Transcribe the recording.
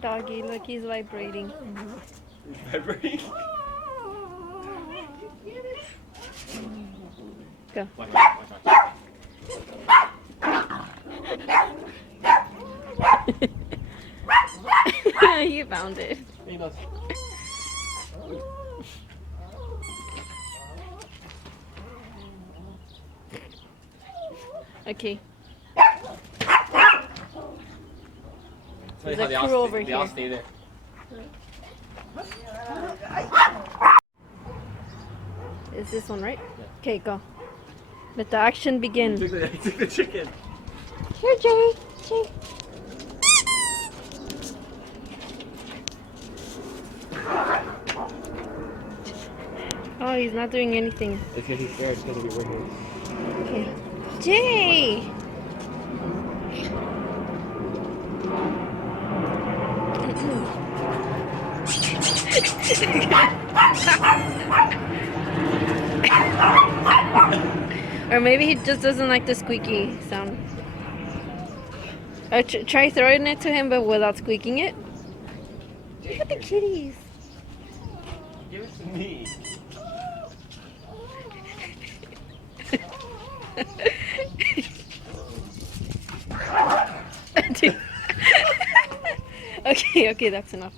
doggy. Look, he's vibrating. Vibrating? Go. Watch out, watch out. You found it. He does. Okay. There's a crew over they all here. stay there. Is this one right? Yeah. Okay, go. Let the action begin. He took the chicken. Here, Jay. Jay. Oh, he's not doing anything. It's because he's scared because of your working. Okay. Jay! Or maybe he just doesn't like the squeaky sound. Or try throwing it to him but without squeaking it. Look at the kitties. Give it to me. Okay, that's enough.